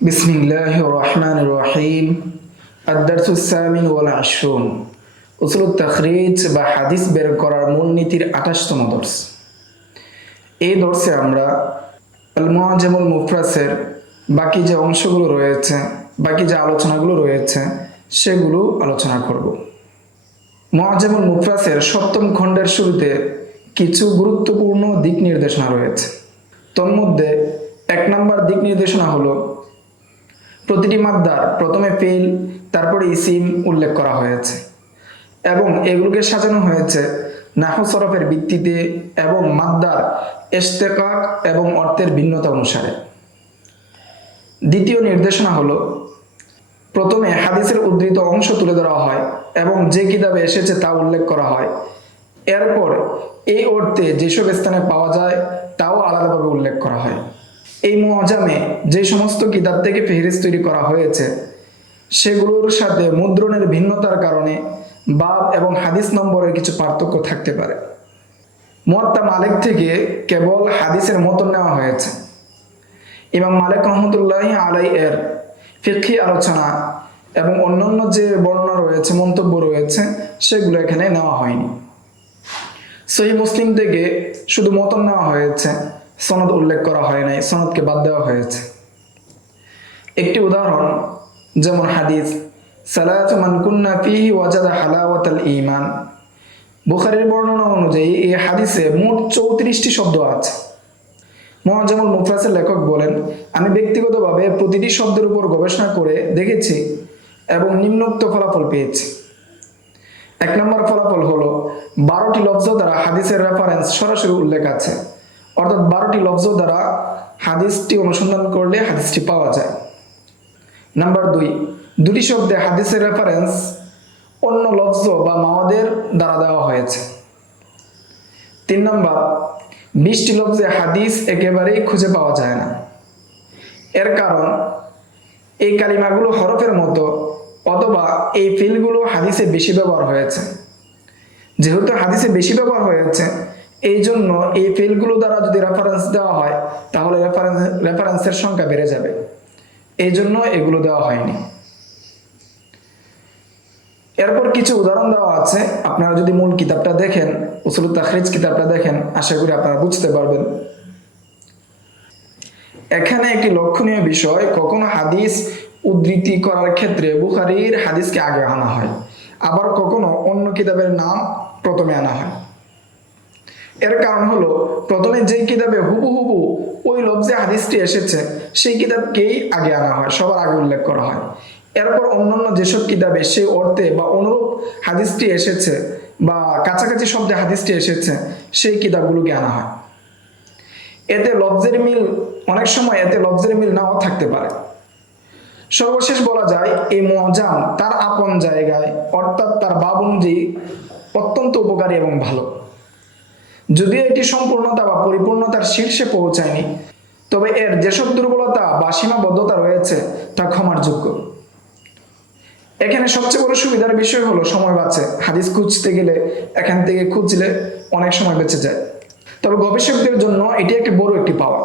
বিসমিল্লাহির রহমানির রহিম। আদ-দারসুস সামিন ওয়াল আশরুন। উসুলুত তাখরিজ বা হাদিস বের করার মূলনীতির 28তম দর্স। এই দর্সে আমরা আল মুআজামুল মুফরাসের বাকি যে অংশগুলো রয়েছে, বাকি যে আলোচনাগুলো রয়েছে সেগুলো আলোচনা করব। মুআজামুল মুফরাসের 7ম খণ্ডের শুরুতে কিছু গুরুত্বপূর্ণ দিক নির্দেশনা রয়েছে। তন্মধ্যে 1 নম্বর দিক নির্দেশনা হলো প্রতিটি মাদ্দার প্রথমে ফেল তারপরে ইসিম উল্লেখ করা হয়েছে এবং এগুলোকে সাজানো হয়েছে নাহু সরফের ভিত্তিতে এবং মাদ্দার ইশতিকাক এবং অর্থের ভিন্নতা অনুসারে। দ্বিতীয় নির্দেশনা হলো প্রথমে হাদিসের উদ্ধৃত অংশ তুলে ধরা হয় এবং যে কিতাবে এসেছে তা উল্লেখ করা হয়। এরপর এই অর্থে যেসব স্থানে পাওয়া যায় তাও আলাদাভাবে উল্লেখ করা হয়। এই মুআজামে যে সমস্ত কিতাব থেকে ফেহরিস্ত তৈরি করা হয়েছে সেগুলোর সাথে মুদ্রণের ভিন্নতার কারণে বাব এবং হাদিস নম্বরের কিছু পার্থক্য থাকতে পারে। মুয়াত্তা মালিক থেকে কেবল হাদিসের মতন নেওয়া হয়েছে। ইমাম মালিক রহমতুল্লাহি আলাইহি এর ফিকহি আলোচনা এবং অন্যান্য যে বর্ণনা রয়েছে, মন্তব্য রয়েছে, সেগুলো এখানে নেওয়া হয়নি। সহিহ মুসলিম থেকে শুধু মতন নেওয়া হয়েছে, সনদ উল্লেখ করা হয় নাই, সনদকে বাদ দেওয়া হয়েছে। একটি উদাহরণ যেমন হাদিস সালাতু মান কুন্না ফিহি ওয়াজাদা হালাওয়াতাল ঈমান। বুখারীর বর্ণনা অনুযায়ী এই হাদিসে মোট 34টি শব্দ আছে। মুআজামুল মুফরাসের লেখক বলেন, আমি ব্যক্তিগতভাবে প্রতিটি শব্দের উপর গবেষণা করে দেখেছি এবং নিম্নোক্ত ফলাফল পেয়েছি। 1 নম্বর ফলাফল হলো 12টি লফজ দ্বারা হাদিসের রেফারেন্স সরাসরি উল্লেখ আছে, অর্থাৎ 12টি লফজ দ্বারা হাদিসটি অনুসন্ধান করলে হাদিসটি পাওয়া যায়। নাম্বার 2, দুটি শব্দে হাদিসের রেফারেন্স অন্য লফজ বা মাওয়াদের দ্বারা দেওয়া হয়েছে। 3 নম্বর, 20টি লফজে হাদিস একেবারেই খুঁজে পাওয়া যায় না। এর কারণ এই কালিমাগুলো হরফের মতো অথবা এই ফিলগুলো হাদিসে বেশি ব্যবহার হয়েছে। যেহেতু হাদিসে বেশি ব্যবহার হয়েছে, এই জন্য এই ফিলগুলো দ্বারা যদি রেফারেন্স দেওয়া হয় তাহলে রেফারেন্সের সংখ্যা বেড়ে যাবে। এই জন্য এগুলো দেওয়া হয়নি। এরপর কিছু উদাহরণ দেওয়া আছে। আপনারা যদি মূল কিতাবটা দেখেন, উসুলুত তাখরিজ কিতাবটা দেখেন, আশা করি আপনারা বুঝতে পারবেন। এখানে একটি লক্ষণীয় বিষয়, কখনো হাদিস উদ্ধৃতি করার ক্ষেত্রে বুখারীর হাদিসকে আগে আনা হয়, আবার কখনো অন্য কিতাবের নাম প্রথমে আনা হয়। এর কারণ হলো প্রথমে যেই কিতাবে হুবহু ওই লফজে হাদিসটি এসেছে সেই কিতাবকেই আগে আনা হয়, সবার আগে উল্লেখ করা হয়। এরপর অন্যান্য যেসব কিতাবে সেই অর্থে বা অনুরূপ হাদিসটি এসেছে বা কাছাকাছি শব্দে হাদিসটি এসেছে সেই কিতাবগুলোকে আনা হয়। এতে লফজের মিল, অনেক সময় এতে লফজের মিল নাও থাকতে পারে। সর্বশেষ বলা যায় এই মুআজাম তার আপন জায়গায়, অর্থাৎ তার বাব অনুযায়ী অত্যন্ত উপকারী এবং ভালো। যদিও এটি সম্পূর্ণতা বা পরিপূর্ণতার শীর্ষে পৌঁছায়নি, তবে এর যেসব দুর্বলতা বা সীমাবদ্ধতা রয়েছে তা ক্ষমার যোগ্য। এখানে সবচেয়ে বড় সুবিধার বিষয় হলো সময় বাঁচে। হাদিস খুঁজতে গেলে এখান থেকে খুঁজলে অনেক সময় বেঁচে যায়। তবে গবেষকদের জন্য এটি একটি বড় একটি পাওয়া,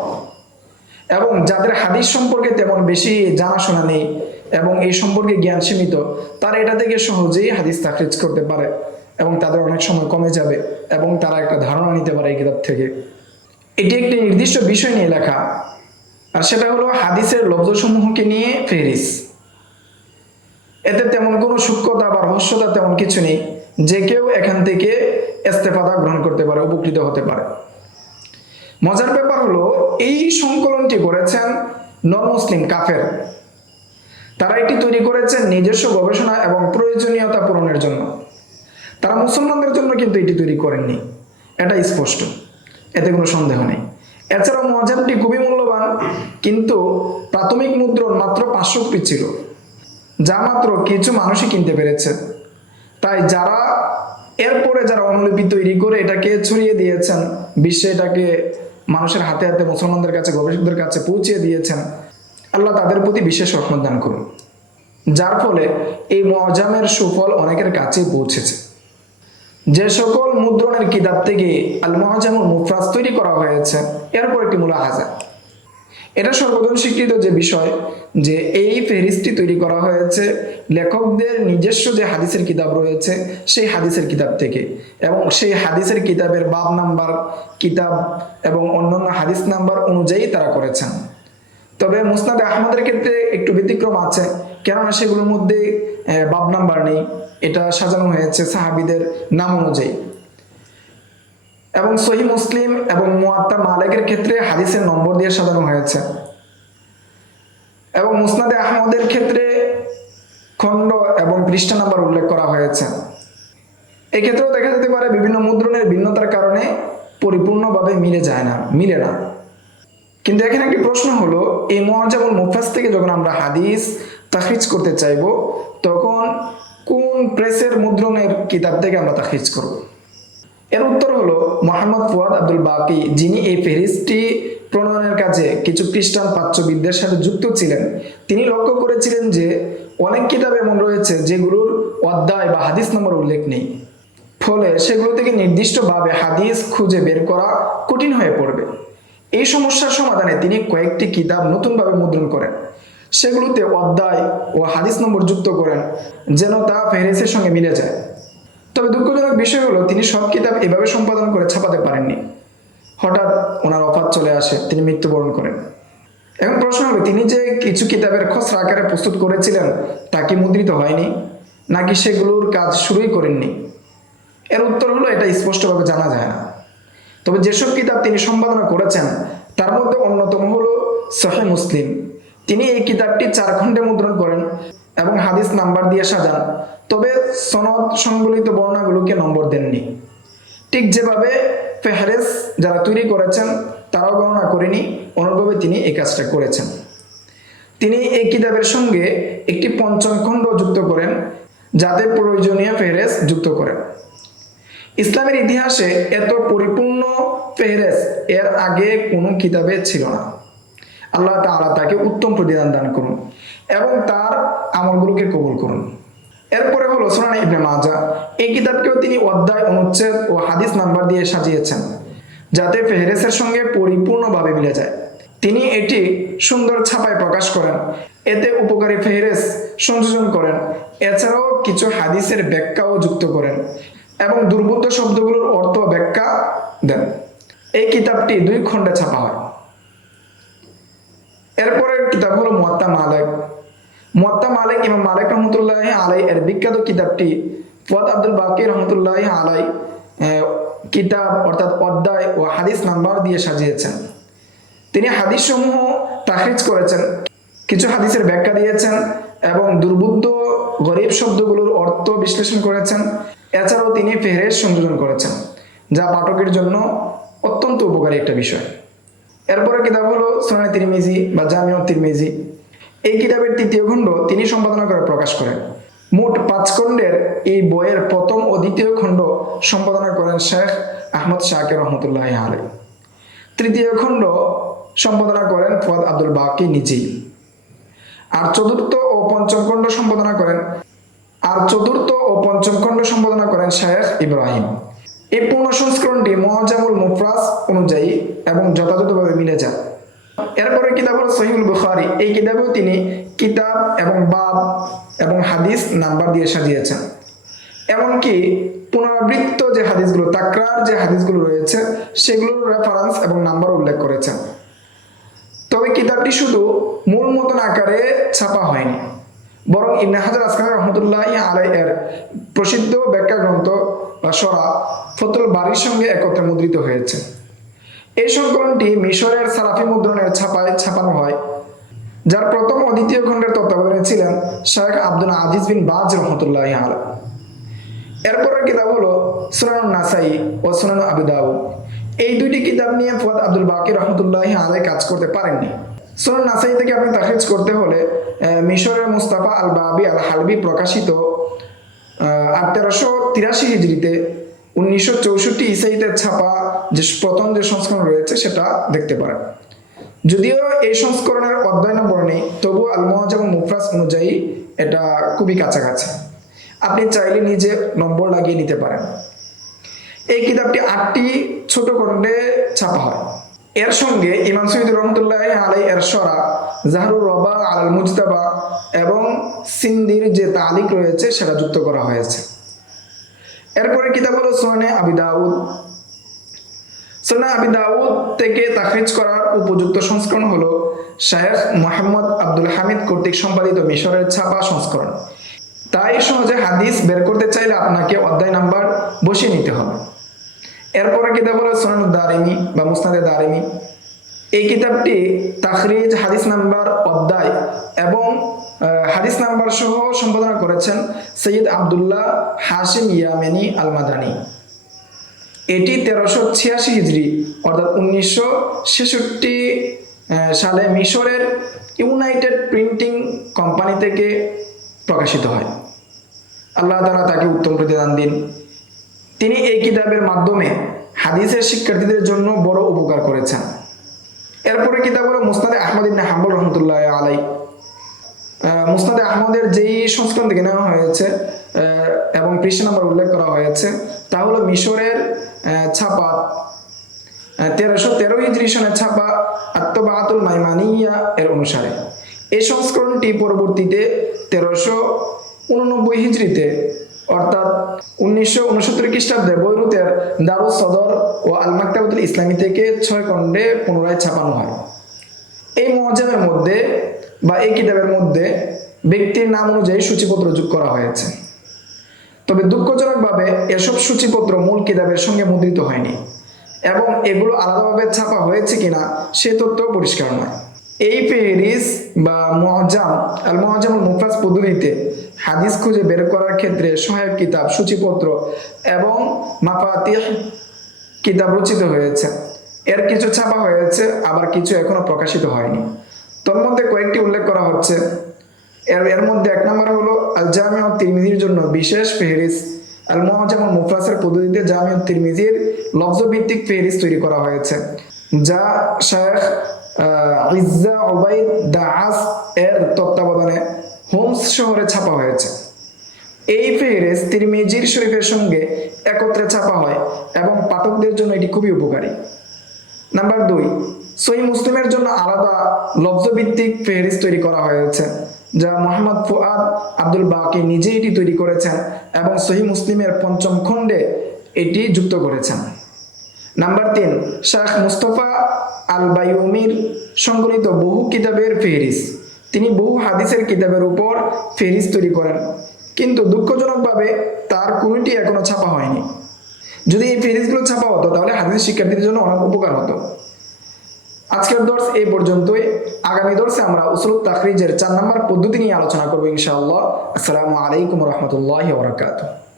এবং যাদের হাদিস সম্পর্কে তেমন বেশি জানাশোনা নেই এবং এই সম্পর্কে জ্ঞান সীমিত, তারা এটা থেকে সহজেই হাদিস তাখরিজ করতে পারে এবং তাদের অনেক সময় কমে যাবে এবং তারা একটা ধারণা নিতে পারে এই কিতাব থেকে। এটি একটি নির্দিষ্ট বিষয় নিয়ে লেখা, আর সেটা হলো হাদিসের লফজসমূহকে নিয়ে ফেহরিস। এতে তেমন কোনো সূক্ষ্মতা বা রহস্যতা তেমন কিছু নেই, যে কেউ এখান থেকে ইস্তেফাদা গ্রহণ করতে পারে, উপকৃত হতে পারে। মজার ব্যাপার হলো এই সংকলনটি করেছেন নন মুসলিম কাফের। তারা এটি তৈরি করেছেন নিজস্ব গবেষণা এবং প্রয়োজনীয়তা পূরণের জন্য। তারা মুসলমানদের জন্য কিন্তু এটি তৈরি করেননি, এটা স্পষ্ট, এতে কোনো সন্দেহ নেই। এছাড়াও মুআজামটি খুবই মূল্যবান, কিন্তু প্রাথমিক মুদ্রণ মাত্র 500 কপি ছিল, যা মাত্র কিছু মানুষই কিনতে পেরেছে। তাই যারা এরপরে যারা অনুলিপি তৈরি করে এটাকে ছড়িয়ে দিয়েছেন, বিশ্বে এটাকে মানুষের হাতে হাতে, মুসলমানদের কাছে, গবেষকদের কাছে পৌঁছে দিয়েছেন, আল্লাহ তাদের প্রতি বিশেষ রহমত দান করুন, যার ফলে এই মুআজামের সুফল অনেকের কাছে পৌঁছেছে। যে সকল মুদ্রণের কিতাব থেকে আল মুআজামুল মুফরাস তৈরি করা হয়েছে, এরপর একটি মুলাহাজা। এটা সর্বজন স্বীকৃত যে বিষয় যে এই ফেহরিস্টটি তৈরি করা হয়েছে লেখকদের নিজস্ব যে হাদিসের কিতাব রয়েছে সেই হাদিসের কিতাব থেকে, এবং সেই হাদিসের কিতাবের বাব নাম্বার, কিতাব এবং অন্যান্য হাদিস নাম্বার অনুযায়ী তারা করেছেন। তবে মুসনাদে আহমদের ক্ষেত্রে একটু ব্যতিক্রম আছে, কেননা সেগুলোর মধ্যে বাব নাম্বার নেই, এটা সাজানো হয়েছে সাহাবীদের নাম অনুযায়ী। এবং সহিহ মুসলিম এবং মুয়াত্তা মালিকের ক্ষেত্রে হাদিসের নম্বর দিয়ে সাজানো হয়েছে, এবং মুসনাদে আহমদের ক্ষেত্রে খণ্ড এবং পৃষ্ঠা নাম্বার উল্লেখ করা হয়েছে। এক্ষেত্রেও দেখা যেতে পারে বিভিন্ন মুদ্রণের ভিন্নতার কারণে পরিপূর্ণভাবে মিলে না। কিন্তু এখানে একটি প্রশ্ন হলো, এই মুআজামুল মুফাস থেকে যখন আমরা হাদিস তাখরিজ করতে চাইব, তখন কোন প্রেসের মুদ্রণের কিতাব থেকে আমরা তাখরিজ করব? এর উত্তর হলো মোহাম্মদ ফুয়াদ আব্দুল বাকি, যিনি এই ফেহরিস্টটি প্রণয়নের কাজে কিছু খ্রিস্টান প্রাচ্যবিদদের সাথে যুক্ত ছিলেন। তিনি লক্ষ্য করেছিলেন যে অনেক কিতাব এমন রয়েছে যেগুলোর অধ্যায় বা হাদিস নম্বর উল্লেখ নেই, ফলে সেগুলো থেকে নির্দিষ্টভাবে হাদিস খুঁজে বের করা কঠিন হয়ে পড়বে। এই সমস্যার সমাধানে তিনি কয়েকটি কিতাব নতুনভাবে মুদ্রণ করেন, সেগুলোতে অধ্যায় ও হাদিস নম্বর যুক্ত করেন যেন তা ফেহরিস্টের সঙ্গে মিলে যায়। তবে দুঃখজনক বিষয় হলো তিনি সব কিতাব এভাবে সম্পাদন করে ছাপাতে পারেননি। হঠাৎ ওনার ওফাত চলে আসে, তিনি মৃত্যুবরণ করেন। এখন প্রশ্ন হলো, তিনি যে কিছু কিতাবের খসড়া আকারে প্রস্তুত করেছিলেন তা কি মুদ্রিত হয়নি, নাকি সেগুলোর কাজ শুরুই করেননি? এর উত্তর হলো এটা স্পষ্টভাবে জানা যায় না। তবে যেসব কিতাব তিনি সম্পাদনা করেছেন তার মধ্যে অন্যতম হলো সহিহ মুসলিম। তিনি এই কিতাবটি 4 খণ্ডে মুদ্রণ করেন এবং হাদিস নাম্বার দিয়ে সাজান, তবে সনদ সংবলিত বর্ণনাগুলোকে নম্বর দেননি। ঠিক যেভাবে ফেহরিস যারা তৈরি করেছেন তারাও গণনা করেনি, অনুরূপভাবে তিনি এই কাজটা করেছেন। তিনি এই কিতাবের সঙ্গে একটি পঞ্চম খণ্ড যুক্ত করেন, যাতে প্রয়োজনীয় ফেহরিস যুক্ত করেন। ইসলামের ইতিহাসে এত পরিপূর্ণ ফেহরিস এর আগে কোনো কিতাবে ছিল না। আল্লাহ তাআলা তাকে উত্তম প্রতিদান দান করুন এবং তার আমলগুলোকে কবুল করুন। এরপরে হলো সুনান ইবনে মাজাহ। এই কিতাবকেও তিনি অধ্যায়, অনুচ্ছেদ ও হাদিস নাম্বার দিয়ে সাজিয়েছেন, যাতে ফেহরিসের সঙ্গে পরিপূর্ণভাবে মিলে যায়। তিনি এটি সুন্দর ছাপায় প্রকাশ করেন, এতে উপকারী ফেহরিস সংযোজন করেন, এছাড়াও কিছু হাদিসের ব্যাখ্যাও যুক্ত করেন এবং দুর্বোধ্য শব্দগুলোর অর্থ ব্যাখ্যা দেন। এই কিতাবটি 2 খণ্ডে ছাপা হয়। এরপরের কিতাব হলো মুয়াত্তা মালিক। মুয়াত্তা মালিক ইমাম মালিক রহমতুল্লাহি আলাইহি এর বিখ্যাত কিতাবটি ফুয়াদ আব্দুল বাকি রহমতুল্লাহি আলাইহি কিতাব অর্থাৎ অধ্যায় ও হাদিস নাম্বার দিয়ে সাজিয়েছেন। তিনি হাদিস সমূহ তাখরিজ করেছেন, কিছু হাদিসের ব্যাখ্যা দিয়েছেন এবং দুর্বোধ্য গরীব শব্দগুলোর অর্থ বিশ্লেষণ করেছেন। এছাড়াও তিনি ফেহরিস সংযোজন করেছেন, যা পাঠকের জন্য অত্যন্ত উপকারী একটা বিষয়। এরপরে কিতাব হলো সুনানে তিরমিজি বা জামিউত তিরমিজি। এই কিতাবের 3য় খণ্ড তিনি সম্পাদনা করে প্রকাশ করেন। মোট 5 খণ্ডের এই বইয়ের প্রথম ও দ্বিতীয় খণ্ড সম্পাদনা করেন শেখ আহমদ শাকির রহমতুল্লাহি আলাইহি। 3য় খণ্ড সম্পাদনা করেন ফুয়াদ আব্দুল বাকি নিজেই। আর চতুর্থ ও পঞ্চম খণ্ড সম্পাদনা করেন শেখ ইব্রাহিম। এই পূর্ণ সংস্করণটি মুআজামুল মুফরাস অনুযায়ী এবং যথাযথভাবে মিলে যায়। এরপরে কিতাব হলো সহিহুল বুখারী। এই কিতাবেও তিনি কিতাব এবং বাব এবং হাদিস নাম্বার দিয়ে সাজিয়েছেন, এমনকি পুনরাবৃত্ত যে হাদিসগুলো, তাকরার যে হাদিসগুলো রয়েছে সেগুলোর রেফারেন্স এবং নাম্বার উল্লেখ করেছেন। তবে কিতাবটি শুধু মূল মতন আকারে ছাপা হয়নি, বরং ইবনে হাজার আসকালানী রহমতুল্লাহি আলাইহি এর প্রসিদ্ধ ব্যাখ্যা গ্রন্থ বা সরা ফতুল বারীর সঙ্গে একত্রে মুদ্রিত হয়েছে। এই সংকলনটি মিশরের সালাফি মুদ্রণের ছাপায় ছাপানো হয়, যার প্রথম ও দ্বিতীয় খণ্ডের তত্ত্বাবধানে ছিলেন শেখ আব্দুল আজিজ বিন বাজ রহমতুল্লাহি আলাইহি। এরপরের কিতাব হলো সুনানুন নাসাই ও সুনানু আবু দাউদ। এই 2টি কিতাব নিয়ে ফুয়াদ আব্দুল বাকি রহমতুল্লাহি আলাইহি কাজ করতে পারেননি। সুনান নাসাই থেকে আপনি তাখরিজ করতে হলে মিশরের মুস্তাফা আল বাবি আল হালবি প্রকাশিত 1383 হিজরিতে 1964 ইসাইতে ছাপা যে প্রথম যে সংস্করণ রয়েছে সেটা দেখতে পারেন। যদিও এই সংস্করণের অধ্যায় নম্বর নেই, তবু আল মুআজাম মুফরাস অনুযায়ী এটা খুবই কাছাকাছি। আপনি চাইলে নিজে নম্বর লাগিয়ে নিতে পারেন। এই কিতাবটি 8টি ছোট খণ্ডে ছাপা হয়। এর সঙ্গে ইমাম সৈয়দ রহমতুল্লাহ আলাই এর সরা জাহরুর রবা আল মুজতাবা এবং সিন্দির যে তালিক রয়েছে সেটা যুক্ত করা হয়েছে। এরপরে কিতাব হলো সুনানে আবি দাউদ। সুনানে আবি দাউদ থেকে তাখরিজ করার উপযুক্ত সংস্করণ হলো শায়েখ মোহাম্মদ আব্দুল হামিদ কর্তৃক সম্পাদিত মিশরের ছাপা সংস্করণ। তাই সহজে হাদিস বের করতে চাইলে আপনাকে অধ্যায় নাম্বার বসিয়ে নিতে হবে। এরপরে কিতাব হলো সুনান দারিমি বা মুসনাদে দারিমি। এই কিতাবটি তাখরিজ, হাদিস নাম্বার, অধ্যায় এবং হাদিস নাম্বার সহ সম্পাদনা করেছেন সৈয়দ আব্দুল্লাহ হাশিম ইয়ামেনি আল মাদানী। এটি 1386 হিজরি অর্থাৎ 1966 সালে মিশরের ইউনাইটেড প্রিন্টিং কোম্পানি থেকে প্রকাশিত হয়। আল্লাহ তাআলা তাকে উত্তম প্রতিদান দিন। তিনি এই কিতাবের মাধ্যমে হাদিসের শিক্ষার্থীদের জন্য বড় উপকার করেছেন। এরপরে কিতাব হলো মুসনাদে আহমদ ইবনে হাম্বল রহমতুল্লাহ আলাই। মুসনাদে আহমদের যেই সংস্করণ থেকে নেওয়া হয়েছে এবং পৃষ্ঠা নাম্বার উল্লেখ করা হয়েছে তা হলো মিশরের ছাপা 1313 হিজরি সনে ছাপা আত্তবাতুল মাইমানিয়া এর অনুসারে। এই সংস্করণটি পরবর্তীতে 1389 হিজরিতে অর্থাৎ 1969 খ্রিস্টাব্দে বৈরুতের দারুস সদর ও আল মাকতাবাতুল ইসলামী থেকে 6 খণ্ডে পুনরায় ছাপানো হয়। এই মুআজ্জামের মধ্যে বা এই কিতাবের মধ্যে ব্যক্তির নাম অনুযায়ী সূচিপত্র যোগ করা হয়েছে। তবে দুঃখজনকভাবে এসব সূচিপত্র মূল কিতাবের সঙ্গে মুদ্রিত হয়নি এবং এগুলো আলাদাভাবে ছাপা হয়েছে কিনা সে তথ্য পরিষ্কার নয়। এই ফেহরিস বা মুআজ্জাম আল মুআজ্জামুল মুফরাদ পদ্ধতিতে হাদিস খুঁজে বের করার ক্ষেত্রে সহায়ক কিতাব, সূচিপত্র এবং মাফাতিহ কিতাব রচিত হয়েছে। এর কিছু ছাপা হয়েছে, আবার কিছু এখনো প্রকাশিত হয়নি। তন্মধ্যে কয়েকটি উল্লেখ করা হচ্ছে। এর মধ্যে এক নম্বরে হলো আল জামিউ তিরমিজির জন্য বিশেষ ফেহরিস। আল মুআজ্জামুল মুফরাসের পদ্ধতিতে জামিউ তিরমিজির লফজভিত্তিক ফেহরিস তৈরি করা হয়েছে, যা শায়েখ ইজ্জা উবাইদ দাআস এর তত্ত্বাবধানে হোমস শহরে ছাপা হয়েছে। এই ফেহরিস তিরমিজির শরীফের সঙ্গে একত্রে ছাপা হয় এবং পাঠকদের জন্য এটি খুবই উপকারী। নাম্বার 2, সহিহ মুসলিমের জন্য আলাদা লফজভিত্তিক ফেহরিস তৈরি করা হয়েছে, যা মোহাম্মদ ফুয়াদ আব্দুল বাকি নিজে এটি তৈরি করেছেন এবং সহিহ মুসলিমের 5ম খণ্ডে এটি যুক্ত করেছেন। নাম্বার 3, শাইখ মুস্তাফা আল বায়ুমির সংকলিত বহু কিতাবের ফেহরিস। তিনি বহু হাদিসের কিতাবের উপর ফেহরিস তৈরি করেন, কিন্তু দুঃখজনকভাবে তার কোনোটি এখনো ছাপা হয়নি। যদি এই ফেহরিসগুলো ছাপা হতো তাহলে হাদিস শিক্ষার্থীদের জন্য অনেক উপকার হতো। আজকের দর্স এই পর্যন্তই। আগামী দর্সে আমরা উসুল তাখরিজের 4 নম্বর পদ্ধতি নিয়ে আলোচনা করব ইনশাআল্লাহ। আসসালামু আলাইকুম ওয়া রাহমাতুল্লাহি ওয়া বারাকাতুহু।